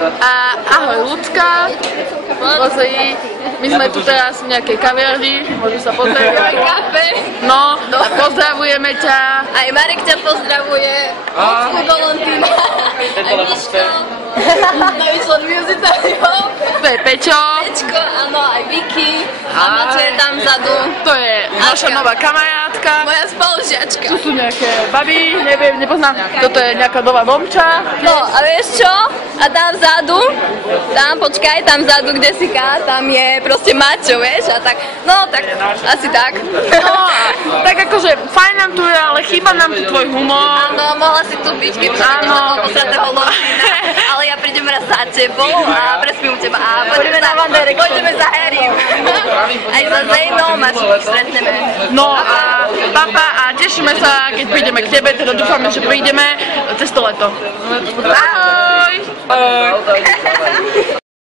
A ahoj Ľudská, pozri, my sme tu teraz v nejakej kaviarni, môžu sa pozrieť. No, pozdravujeme ťa. Aj Marek ťa pozdravuje, Odsku Valentína, aj Miško, nový člen Musitariho. To je Peťo. Pečko, áno, aj Vicky. A Maťo je tam vzadu. To je naša nová kamarátka. Moja spolužiačka. Tu sú nejaké baby, neviem, nepoznám. Toto je nejaká nová momča. No a vieš čo? A tam vzadu, počkaj, tam vzadu, kde si tam je proste Maťo, vieš? A tak, no tak, asi tak. No a tak akože fajn nám tu je, ale chýba nám tu tvoj humor. Áno, mohla si tu byť, keď sa ideš na toho posratého Londýna, ale ja prídem raz za tebou a prespím u teba a poďme za Harrym. Aj za Zejnom a všetkých stretneme. No a papa a tešíme sa, keď prídeme k tebe, teda dúfame, že prídeme cez to leto. Ahoj!